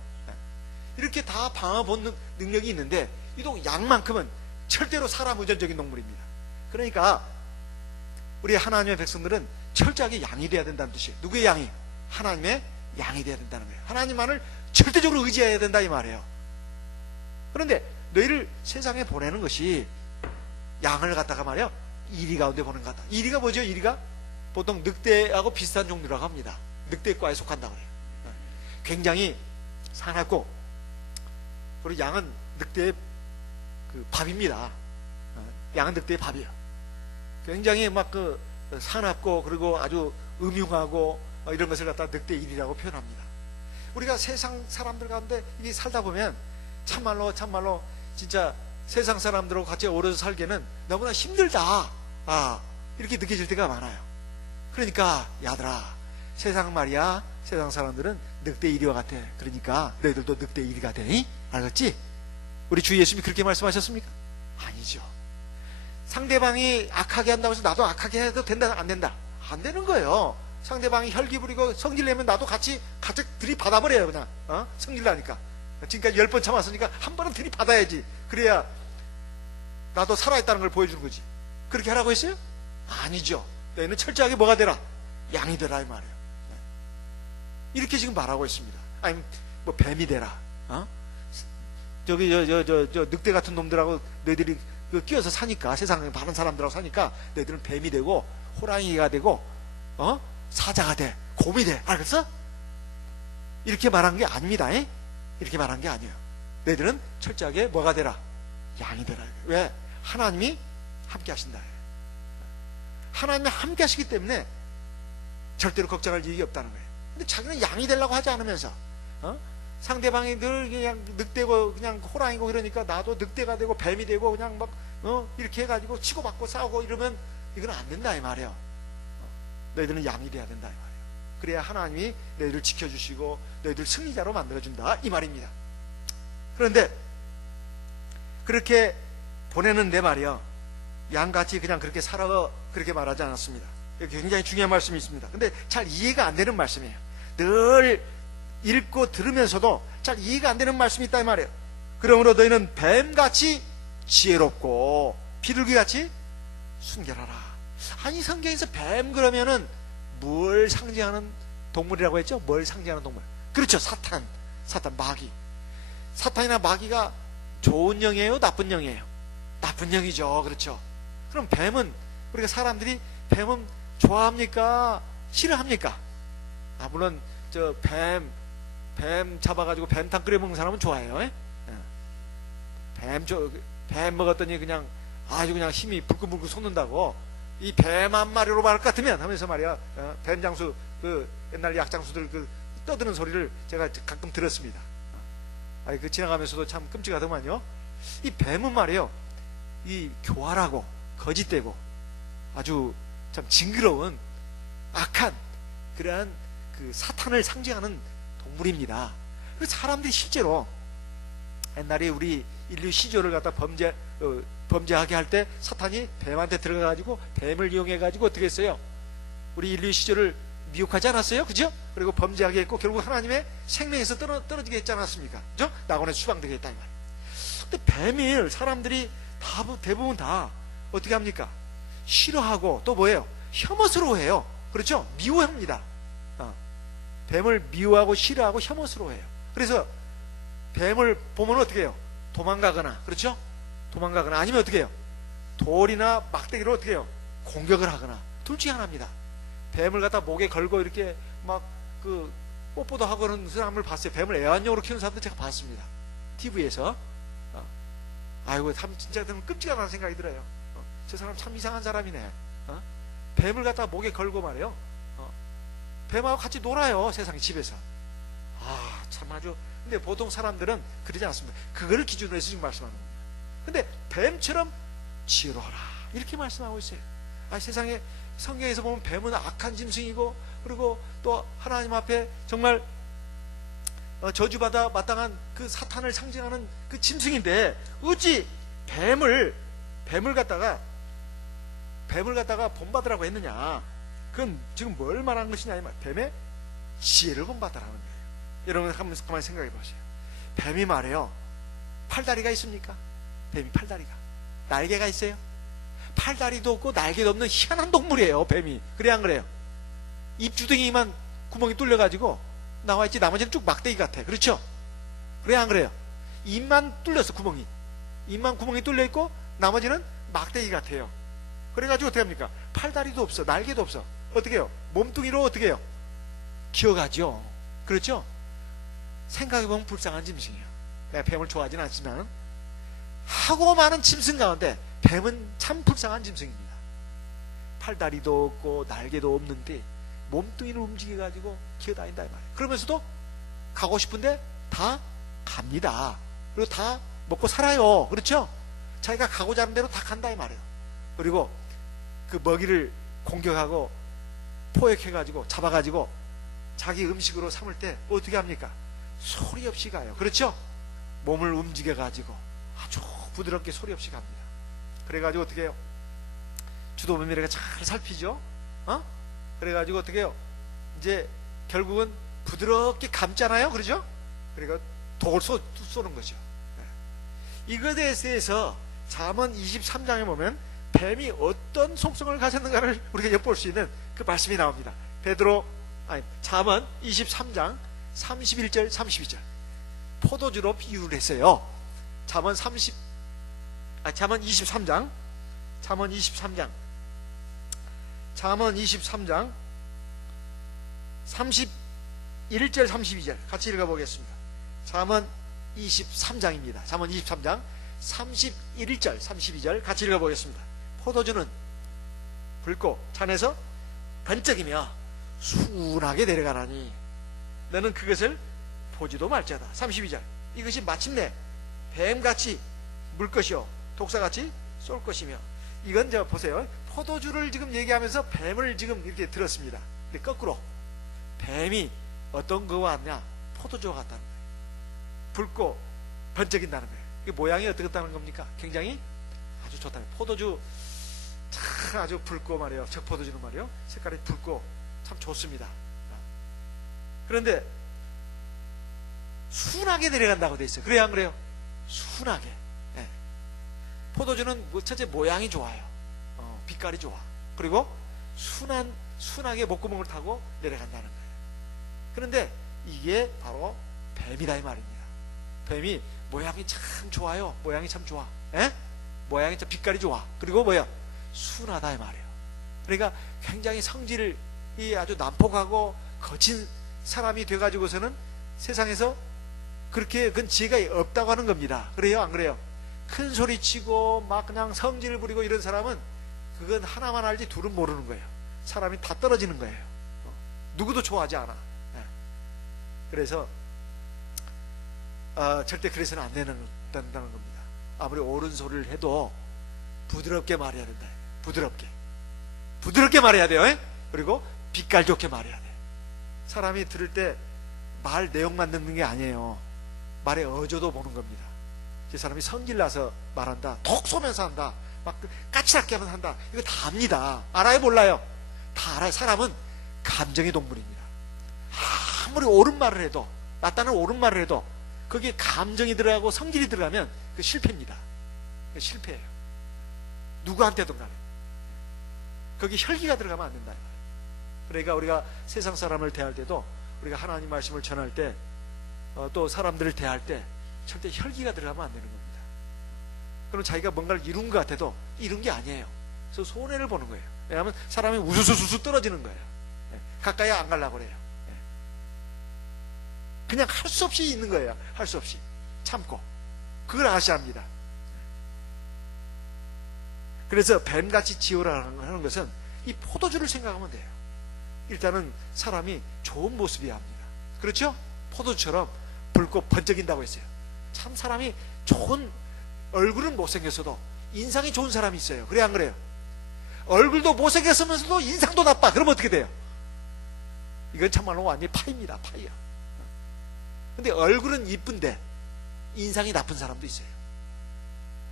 이렇게 다 방어 본능 능력이 있는데 유독 양만큼은 절대로 사람 의존적인 동물입니다. 그러니까 우리 하나님의 백성들은 철저하게 양이 돼야 된다는 뜻이에요. 누구의 양이? 하나님의 양이 돼야 된다는 거예요. 하나님만을 절대적으로 의지해야 된다 이 말이에요. 그런데 너희를 세상에 보내는 것이 양을 갖다가 말이야 이리 가운데 보는 것 같다. 이리가 뭐죠? 이리가 보통 늑대하고 비슷한 종류라고 합니다. 늑대과에 속한다고 그래요. 굉장히 사납고, 그리고 양은 늑대의 그 밥입니다. 양은 늑대의 밥이에요. 굉장히 막 그 사납고 그리고 아주 음흉하고 이런 것을 갖다 늑대의 일이라고 표현합니다. 우리가 세상 사람들 가운데 이 살다 보면 참말로 진짜 세상 사람들하고 같이 어우러져 살기에는 너무나 힘들다, 이렇게 느껴질 때가 많아요. 그러니까 야들아, 세상 말이야, 세상 사람들은 늑대 이리와 같아. 그러니까 너희들도 늑대 이리가 돼. 알겠지? 우리 주 예수님이 그렇게 말씀하셨습니까? 아니죠. 상대방이 악하게 한다고 해서 나도 악하게 해도 된다 안 된다? 안 되는 거예요. 상대방이 혈기 부리고 성질내면 나도 같이 들이받아버려요. 그냥 성질나니까. 지금까지 10번 참았으니까 한 번은 들이받아야지. 그래야 나도 살아있다는 걸 보여주는 거지. 그렇게 하라고 했어요? 아니죠. 너희는 철저하게 뭐가 되라? 양이 되라 이 말이에요. 이렇게 지금 말하고 있습니다. 아니 뭐 뱀이 되라. 저기 저 늑대 같은 놈들하고 너희들이 끼어서 사니까, 세상에 많은 사람들하고 사니까 너희들은 뱀이 되고 호랑이가 되고 사자가 돼, 곰이 돼. 알겠어? 이렇게 말한 게 아닙니다. 이렇게 말한 게 아니에요. 너희들은 철저하게 뭐가 되라? 양이 되라. 왜? 하나님이 함께 하신다. 하나님이 함께 하시기 때문에 절대로 걱정할 일이 없다는 거예요. 근데 자기는 양이 되려고 하지 않으면서 상대방이 늘 그냥 늑대고 그냥 호랑이고 그러니까 나도 늑대가 되고 뱀이 되고 그냥 막 이렇게 해가지고 치고받고 싸우고 이러면 이건 안 된다 이 말이에요. 너희들은 양이 돼야 된다 이 말이에요. 그래야 하나님이 너희들 지켜주시고 너희들 승리자로 만들어준다 이 말입니다. 그런데 그렇게 보내는데 말이요, 양같이 그냥 그렇게 살아 그렇게 말하지 않았습니다. 굉장히 중요한 말씀이 있습니다. 근데 잘 이해가 안 되는 말씀이에요. 늘 읽고 들으면서도 잘 이해가 안 되는 말씀이 있다 이 말이에요. 그러므로 너희는 뱀같이 지혜롭고 비둘기같이 순결하라. 아니 성경에서 뱀 그러면은 뭘 상징하는 동물이라고 했죠? 뭘 상징하는 동물? 그렇죠. 사탄, 마귀. 사탄이나 마귀가 좋은 영이에요? 나쁜 영이에요? 나쁜 영이죠. 그렇죠. 그럼 뱀은, 우리가 사람들이 뱀은 좋아합니까? 싫어합니까? 물론 저 뱀 잡아가지고 뱀탕 끓여 먹는 사람은 좋아해요. 예? 뱀 먹었더니 그냥 아주 그냥 힘이 불끈불끈 솟는다고, 이 뱀 한 마리로 말할 것 같으면 하면서 말이야, 뱀 장수, 그 옛날 약장수들 그 떠드는 소리를 제가 가끔 들었습니다. 그 지나가면서도 참 끔찍하더만요. 이 뱀은 말이에요, 이 교활하고 거짓되고 아주 참 징그러운 악한 그러한 그 사탄을 상징하는 동물입니다. 그래서 사람들이 실제로 옛날에 우리 인류 시조를 갖다 범죄하게 할 때 사탄이 뱀한테 들어가가지고 뱀을 이용해가지고 어떻게 했어요? 우리 인류 시조를 미혹하지 않았어요? 그죠? 그리고 범죄하게 했고 결국 하나님의 생명에서 떨어지게 했지 않았습니까? 그죠? 낙원에 수방되게 했다 이 말. 근데 뱀을 사람들이 대부분 다 어떻게 합니까? 싫어하고 또 뭐예요? 혐오스러워해요. 그렇죠? 미워합니다. 뱀을 미워하고 싫어하고 혐오스러워해요. 그래서 뱀을 보면 어떻게 해요? 도망가거나, 그렇죠? 도망가거나 아니면 어떻게 해요? 돌이나 막대기로 어떻게 해요? 공격을 하거나, 둘 중에 하나입니다. 뱀을 갖다 목에 걸고 이렇게 막 그 뽀뽀도 하고 그런 사람을 봤어요. 뱀을 애완용으로 키우는 사람들 제가 봤습니다. TV에서. 아이고 참 진짜 끔찍하다는 생각이 들어요. 저 사람 참 이상한 사람이네. 뱀을 갖다 목에 걸고 말이에요. 뱀하고 같이 놀아요. 세상에 집에서. 참 아주. 근데 보통 사람들은 그러지 않습니다. 그거를 기준으로 해서 지금 말씀하는 겁니다. 근데 뱀처럼 지혜로워라 이렇게 말씀하고 있어요. 세상에 성경에서 보면 뱀은 악한 짐승이고, 그리고 또 하나님 앞에 정말 저주받아 마땅한 그 사탄을 상징하는 그 짐승인데, 어찌 뱀을 갖다가 본받으라고 했느냐? 그건 지금 뭘 말하는 것이냐? 뱀의 지혜를 본받으라는 거예요. 여러분 한번 가만히 생각해 보세요. 뱀이 말해요, 팔다리가 있습니까? 뱀이 팔다리가, 날개가 있어요? 팔다리도 없고 날개도 없는 희한한 동물이에요 뱀이. 그래 안 그래요? 입주둥이만 구멍이 뚫려가지고 나와있지 나머지는 쭉 막대기 같아. 그렇죠? 그래 안 그래요? 입만 뚫렸어. 입만 구멍이 뚫려있고 나머지는 막대기 같아요. 그래가지고 어떻게 합니까? 팔다리도 없어, 날개도 없어. 어떻게 해요? 몸뚱이로 어떻게 해요? 기어가죠. 그렇죠? 생각해보면 불쌍한 짐승이에요. 내가 뱀을 좋아하진 않지만 하고 많은 짐승 가운데 뱀은 참 불쌍한 짐승입니다. 팔다리도 없고 날개도 없는데 몸뚱이를 움직여가지고 기어다닌다 이 말이에요. 그러면서도 가고 싶은데 다 갑니다. 그리고 다 먹고 살아요. 그렇죠? 자기가 가고자 하는 대로 다 간다 이 말이에요. 그리고 그 먹이를 공격하고 포획해가지고 잡아가지고 자기 음식으로 삼을 때 어떻게 합니까? 소리 없이 가요. 그렇죠? 몸을 움직여가지고 아주 부드럽게 소리 없이 갑니다. 그래가지고 어떻게 해요? 주도면밀하게 잘 살피죠? 그래가지고 어떻게 해요? 이제 결국은 부드럽게 감잖아요. 그러죠? 그러니까 독을 쏘는 거죠. 이것에 대해서 잠언 23장에 보면 뱀이 어떤 속성을 가졌는가를 우리가 엿볼 수 있는 그 말씀이 나옵니다. 잠언 23장 31절 32절 포도주로 비유를 했어요. 잠언 23장 31절 32절 같이 읽어보겠습니다. 잠언 23장입니다. 잠언 23장 31절 32절 같이 읽어보겠습니다. 포도주는 붉고 잔에서 번쩍이며 순하게 내려가라니 너는 그것을 보지도 말자다. 32절. 이것이 마침내 뱀같이 물 것이요 독사같이 쏠 것이며. 이건 저 보세요. 포도주를 지금 얘기하면서 뱀을 지금 이렇게 들었습니다. 근데 거꾸로 뱀이 어떤 거와 같냐? 포도주와 같다는 거예요. 붉고 번쩍인다는 거예요. 이 모양이 어떻다는 겁니까? 굉장히 아주 좋다는 거예요. 포도주 참 아주 붉고 말이에요. 저 포도주는 말이에요. 색깔이 붉고 참 좋습니다. 그런데 순하게 내려간다고 돼 있어요. 그래요, 안 그래요? 순하게. 네. 포도주는 첫째 모양이 좋아요. 빛깔이 좋아. 그리고 순하게 목구멍을 타고 내려간다는 거예요. 그런데 이게 바로 뱀이다 이 말입니다. 뱀이 모양이 참 좋아요. 모양이 참 좋아. 에? 모양이 참 빛깔이 좋아. 그리고 뭐야? 순하다 이 말이에요. 그러니까 굉장히 성질이 아주 난폭하고 거친 사람이 돼가지고서는 세상에서 그렇게 그건 지혜가 없다고 하는 겁니다. 그래요, 안 그래요? 큰 소리 치고 막 그냥 성질을 부리고 이런 사람은 그건 하나만 알지 둘은 모르는 거예요. 사람이 다 떨어지는 거예요. 누구도 좋아하지 않아. 그래서 절대 그래서는 안 된다는 겁니다. 아무리 옳은 소리를 해도 부드럽게 말해야 된다. 부드럽게 말해야 돼요. 그리고 빛깔 좋게 말해야 돼. 사람이 들을 때 말 내용만 듣는 게 아니에요. 말의 어조도 보는 겁니다. 이 사람이 성질나서 말한다, 톡 쏘면서 한다, 막 까칠하게 하면 한다, 이거 다 압니다. 알아요, 몰라요? 다 알아요. 사람은 감정의 동물입니다. 아무리 옳은 말을 해도, 맞다는 옳은 말을 해도 거기에 감정이 들어가고 성질이 들어가면 그 실패입니다. 실패예요. 누구한테든 간에 거기 혈기가 들어가면 안 된다. 그러니까 우리가 세상 사람을 대할 때도, 우리가 하나님 말씀을 전할 때, 또 사람들을 대할 때 절대 혈기가 들어가면 안 되는 겁니다. 그럼 자기가 뭔가를 이룬 것 같아도 이룬 게 아니에요. 그래서 손해를 보는 거예요. 왜냐하면 사람이 우수수수 떨어지는 거예요. 가까이 안 가려고 그래요. 그냥 할 수 없이 있는 거예요. 할 수 없이 참고. 그걸 아셔야 합니다. 그래서 뱀같이 지으라는 하는 것은 이 포도주를 생각하면 돼요. 일단은 사람이 좋은 모습이어야 합니다. 그렇죠? 포도주처럼 붉고 번쩍인다고 했어요. 참 사람이 좋은, 얼굴은 못생겼어도 인상이 좋은 사람이 있어요. 그래 안 그래요? 얼굴도 못생겼으면서도 인상도 나빠. 그러면 어떻게 돼요? 이건 참말로 완전히 파입니다. 파이야. 근데 얼굴은 이쁜데 인상이 나쁜 사람도 있어요.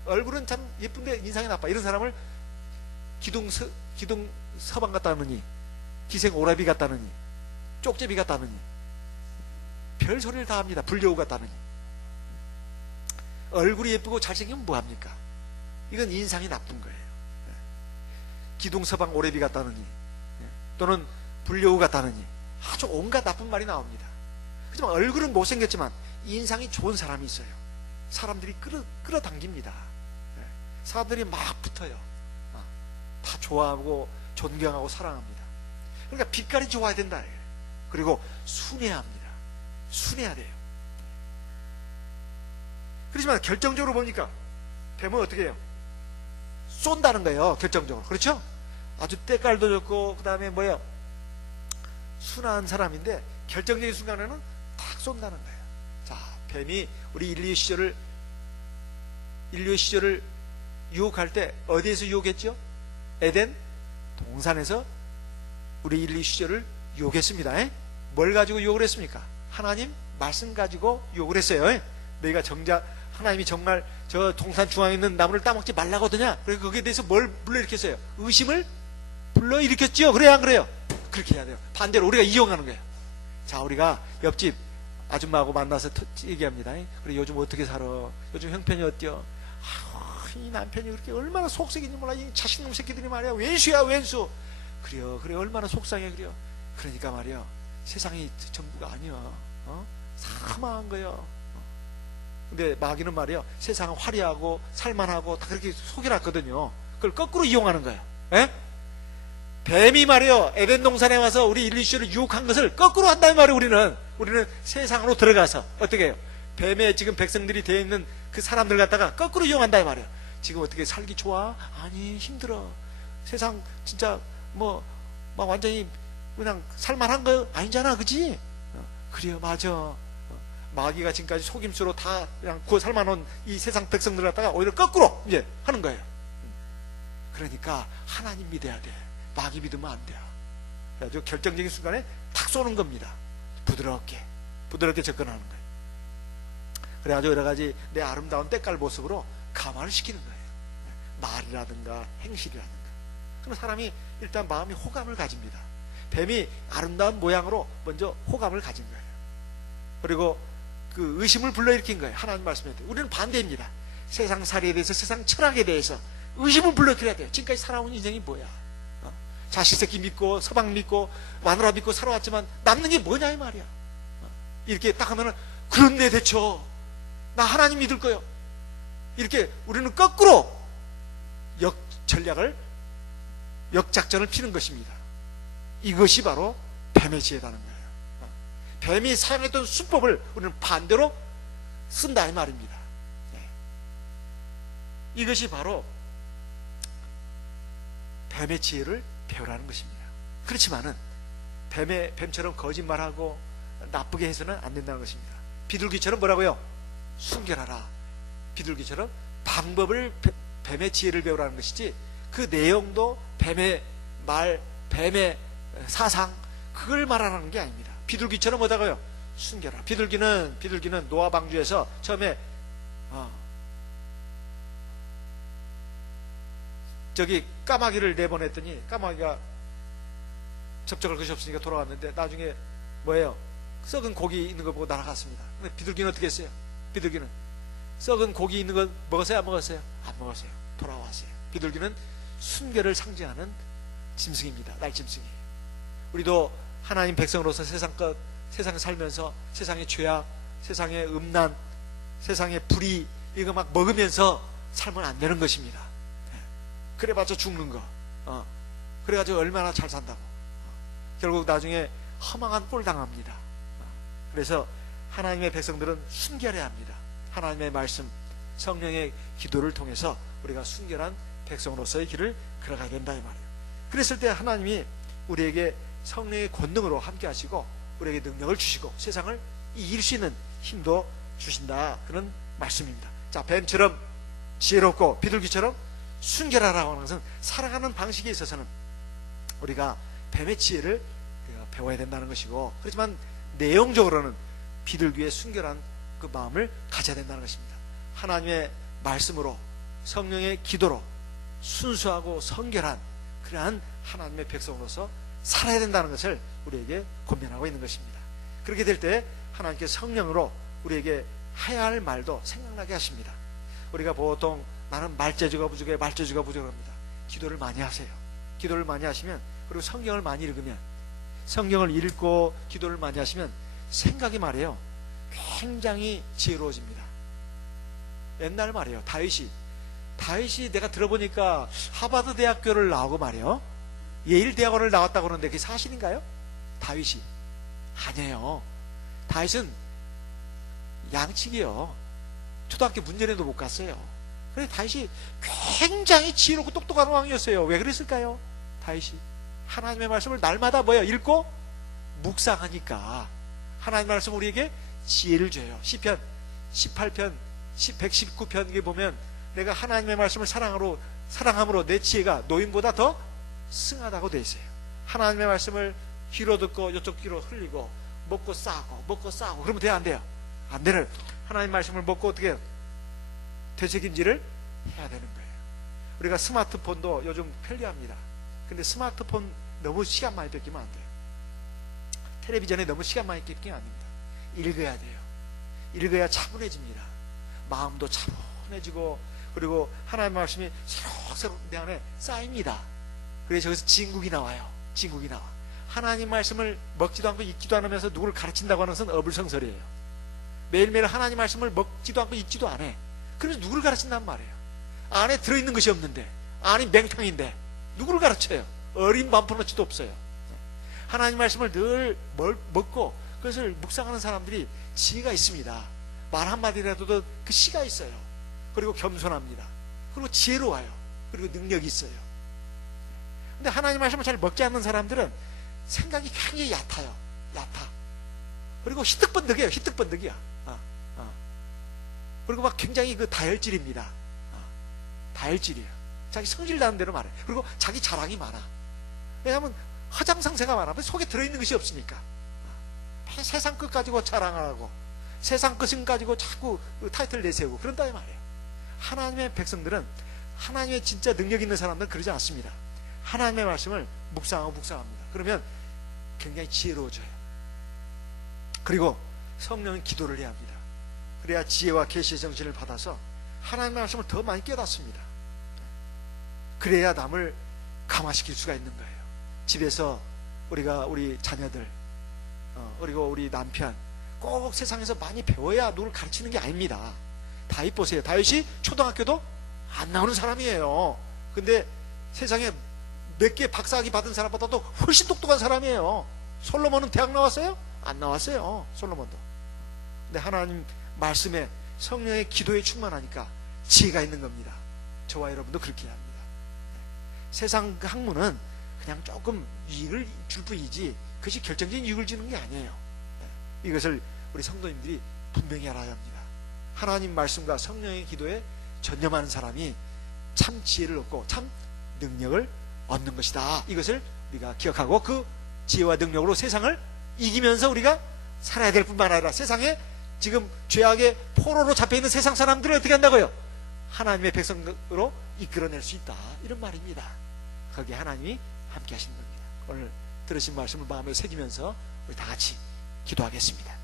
얼굴은 참 예쁜데 인상이 나빠. 이런 사람을 기둥서방 같다느니, 기생오라비 같다느니, 쪽제비 같다느니, 별 소리를 다 합니다. 불려우 같다느니. 얼굴이 예쁘고 잘생기면 뭐합니까? 이건 인상이 나쁜 거예요. 기둥서방 오래비 같다느니, 또는 불려우 같다느니, 아주 온갖 나쁜 말이 나옵니다. 하지만 얼굴은 못생겼지만 인상이 좋은 사람이 있어요. 사람들이 끌어당깁니다. 사람들이 막 붙어요. 다 좋아하고 존경하고 사랑합니다. 그러니까 빛깔이 좋아야 된다. 그리고 순해야 합니다. 순해야 돼요. 그렇지만 결정적으로 보니까 뱀은 어떻게 해요? 쏜다는 거예요. 결정적으로. 그렇죠? 아주 때깔도 좋고, 그 다음에 뭐예요? 순한 사람인데 결정적인 순간에는 탁 쏜다는 거예요. 자, 뱀이 우리 인류의 시절을 유혹할 때 어디에서 유혹했죠? 에덴 동산에서 우리 인류 시절을 유혹했습니다. 뭘 가지고 유혹을 했습니까? 하나님 말씀 가지고 유혹을 했어요. 너희가 정작 하나님이 정말 저 동산 중앙에 있는 나무를 따먹지 말라고 하더냐? 그래서 거기에 대해서 뭘 불러일으켰어요? 의심을 불러일으켰죠? 그래야 안 그래요? 그렇게 해야 돼요. 반대로 우리가 이용하는 거예요. 자, 우리가 옆집 아줌마하고 만나서 얘기합니다. 그래, 요즘 어떻게 살아? 요즘 형편이 어때요? 이 남편이 그렇게 얼마나 속색인지 몰라. 이 자식놈 새끼들이 말이야. 왼수야, 왼수. 그래요. 그래, 얼마나 속상해. 그래요. 그러니까 말이야, 세상이 전부가 아니야. 사망한 거예요. 근데 마귀는 말이야, 세상은 화려하고 살만하고 다 그렇게 속여놨거든요. 그걸 거꾸로 이용하는 거예요. 에? 뱀이 말이요, 에덴 동산에 와서 우리 인류 시절을 유혹한 것을 거꾸로 한다는 말이에요. 우리는 세상으로 들어가서 어떻게 해요? 뱀에 지금 백성들이 되어 있는 그 사람들 갖다가 거꾸로 이용한다 이 말이에요. 지금 어떻게 살기 좋아? 아니, 힘들어. 세상 진짜 막 완전히 그냥 살만한 거 아니잖아, 그지? 그래요, 맞아. 마귀가 지금까지 속임수로 다 그냥 구워 삶아놓은 이 세상 백성들 갖다가 오히려 거꾸로 이제 하는 거예요. 그러니까 하나님 믿어야 돼. 마귀 믿으면 안 돼요. 아주 결정적인 순간에 탁 쏘는 겁니다. 부드럽게 접근하는 거예요. 그래가지고 여러 가지 내 아름다운 때깔 모습으로 감화를 시키는 거예요. 말이라든가 행실이라든가. 그럼 사람이 일단 마음이 호감을 가집니다. 뱀이 아름다운 모양으로 먼저 호감을 가진 거예요. 그리고 그 의심을 불러일으킨 거예요. 하나님 말씀에 대해. 우리는 반대입니다. 세상살이에 대해서, 세상 철학에 대해서 의심을 불러일으켜야 돼요. 지금까지 살아온 인생이 뭐야? 자식 새끼 믿고 서방 믿고 마누라 믿고 살아왔지만 남는 게 뭐냐 이 말이야. 이렇게 딱 하면은 그렇네 대처. 나 하나님 믿을 거요. 이렇게 우리는 거꾸로 역작전을 피는 것입니다. 이것이 바로 뱀의 지혜라는 거예요. 뱀이 사용했던 수법을 우리는 반대로 쓴다 이 말입니다. 이것이 바로 뱀의 지혜를 배우라는 것입니다. 그렇지만은 뱀처럼 거짓말하고 나쁘게 해서는 안 된다는 것입니다. 비둘기처럼 뭐라고요? 순결하라. 비둘기처럼 방법을 뱀의 지혜를 배우라는 것이지 그 내용도 뱀의 말, 뱀의 사상 그걸 말하는 게 아닙니다. 비둘기처럼 뭐다가요? 순결하라. 비둘기는 노아 방주에서 처음에 저기 까마귀를 내보냈더니 까마귀가 접촉할 것이 없으니까 돌아왔는데 나중에 뭐예요? 썩은 고기 있는 거 보고 날아갔습니다. 근데 비둘기는 어떻게 했어요? 비둘기는 썩은 고기 있는 거 먹었어요? 안 먹었어요? 안 먹었어요. 돌아왔어요. 비둘기는 순결을 상징하는 짐승입니다. 날짐승이. 우리도 하나님 백성으로서 세상에 살면서 세상의 죄악, 세상의 음란, 세상의 불의 이거 막 먹으면서 살면 안 되는 것입니다. 그래봤자 죽는 거. 그래가지고 얼마나 잘 산다고. 결국 나중에 허망한 꼴 당합니다. 그래서 하나님의 백성들은 순결해야 합니다. 하나님의 말씀, 성령의 기도를 통해서 우리가 순결한 백성으로서의 길을 걸어가야 된다 이 말이에요. 그랬을 때 하나님이 우리에게 성령의 권능으로 함께 하시고 우리에게 능력을 주시고 세상을 이길 수 있는 힘도 주신다 그런 말씀입니다. 자, 뱀처럼 지혜롭고 비둘기처럼 순결하라고 하는 것은 살아가는 방식에 있어서는 우리가 뱀의 지혜를 배워야 된다는 것이고, 그렇지만 내용적으로는 비둘기의 순결한 그 마음을 가져야 된다는 것입니다. 하나님의 말씀으로 성령의 기도로 순수하고 성결한 그러한 하나님의 백성으로서 살아야 된다는 것을 우리에게 권면하고 있는 것입니다. 그렇게 될 때 하나님께서 성령으로 우리에게 해야 할 말도 생각나게 하십니다. 우리가 보통 나는 말재주가 부족합니다. 기도를 많이 하세요. 기도를 많이 하시면, 그리고 성경을 많이 읽으면, 성경을 읽고 기도를 많이 하시면 생각이 말이에요 굉장히 지혜로워집니다. 옛날 말이에요. 다윗이 내가 들어보니까 하버드 대학교를 나오고 말이에요 예일 대학원을 나왔다고 그러는데 그게 사실인가요? 다윗이 아니에요. 다윗은 양측이요. 초등학교 문제에도 못 갔어요. 그래서 다윗이 굉장히 지혜롭고 똑똑한 왕이었어요. 왜 그랬을까요? 다윗이 하나님의 말씀을 날마다 읽고 묵상하니까 하나님의 말씀 우리에게 지혜를 줘요. 시편 18편 119편 이게 보면 내가 하나님의 말씀을 사랑함으로 내 지혜가 노인보다 더 승하다고 되어 있어요. 하나님의 말씀을 귀로 듣고 이쪽 귀로 흘리고 먹고 싸고 그러면 돼요? 안 돼요? 안 되는 하나님의 말씀을 먹고 어떻게 해요? 되새김질을 해야 되는 거예요. 우리가 스마트폰도 요즘 편리합니다. 근데 스마트폰 너무 시간 많이 뺏기면 안 돼요. 텔레비전에 너무 시간 많이 뺏기면 안 됩니다. 읽어야 돼요. 읽어야 차분해집니다. 마음도 차분해지고, 그리고 하나님의 말씀이 새록새록 내 안에 쌓입니다. 그래서 저기서 진국이 나와요. 진국이 나와. 하나님 말씀을 먹지도 않고 읽지도 않으면서 누구를 가르친다고 하는 것은 어불성설이에요. 매일매일 하나님 말씀을 먹지도 않고 읽지도 안 해. 그래서 누구를 가르친단 말이에요. 안에 들어있는 것이 없는데, 안이 맹탕인데 누구를 가르쳐요? 어린 반포너치도 없어요. 하나님 말씀을 늘 먹고 그것을 묵상하는 사람들이 지혜가 있습니다. 말 한마디라도 그 씨가 있어요. 그리고 겸손합니다. 그리고 지혜로워요. 그리고 능력이 있어요. 근데 하나님 말씀을 잘 먹지 않는 사람들은 생각이 굉장히 얕아요. 얕아. 그리고 희뜩번득이에요. 희뜩번득이야. 그리고 막 굉장히 그 다혈질입니다. 다혈질이에요. 자기 성질 나는 대로 말해. 그리고 자기 자랑이 많아. 왜냐하면 허장상세가 많아. 속에 들어있는 것이 없으니까. 세상 것 가지고 자랑하고 세상 것을 가지고 자꾸 타이틀 내세우고 그런다 이 말이에요. 하나님의 백성들은, 하나님의 진짜 능력 있는 사람들은 그러지 않습니다. 하나님의 말씀을 묵상하고 묵상합니다. 그러면 굉장히 지혜로워져요. 그리고 성령은 기도를 해야 합니다. 그래야 지혜와 계시의 정신을 받아서 하나님의 말씀을 더 많이 깨닫습니다. 그래야 남을 감화시킬 수가 있는 거예요. 집에서 우리 자녀들, 그리고 우리 남편 꼭 세상에서 많이 배워야 누굴 가르치는 게 아닙니다. 다윗 보세요. 다윗이 초등학교도 안 나오는 사람이에요. 근데 세상에 몇 개 박사학위 받은 사람보다도 훨씬 똑똑한 사람이에요. 솔로몬은 대학 나왔어요? 안 나왔어요. 솔로몬도. 근데 하나님 말씀에 성령의 기도에 충만하니까 지혜가 있는 겁니다. 저와 여러분도 그렇게 해야 합니다. 세상 학문은 그냥 조금 이익을 줄 뿐이지 그것이 결정적인 이익을 주는 게 아니에요. 이것을 우리 성도님들이 분명히 알아야 합니다. 하나님 말씀과 성령의 기도에 전념하는 사람이 참 지혜를 얻고 참 능력을 얻는 것이다. 이것을 우리가 기억하고 그 지혜와 능력으로 세상을 이기면서 우리가 살아야 될 뿐만 아니라 세상에 지금 죄악의 포로로 잡혀있는 세상 사람들을 어떻게 한다고요? 하나님의 백성으로 이끌어낼 수 있다. 이런 말입니다. 거기에 하나님이 함께 하시는 겁니다. 오늘 들으신 말씀을 마음에 새기면서 우리 다 같이 기도하겠습니다.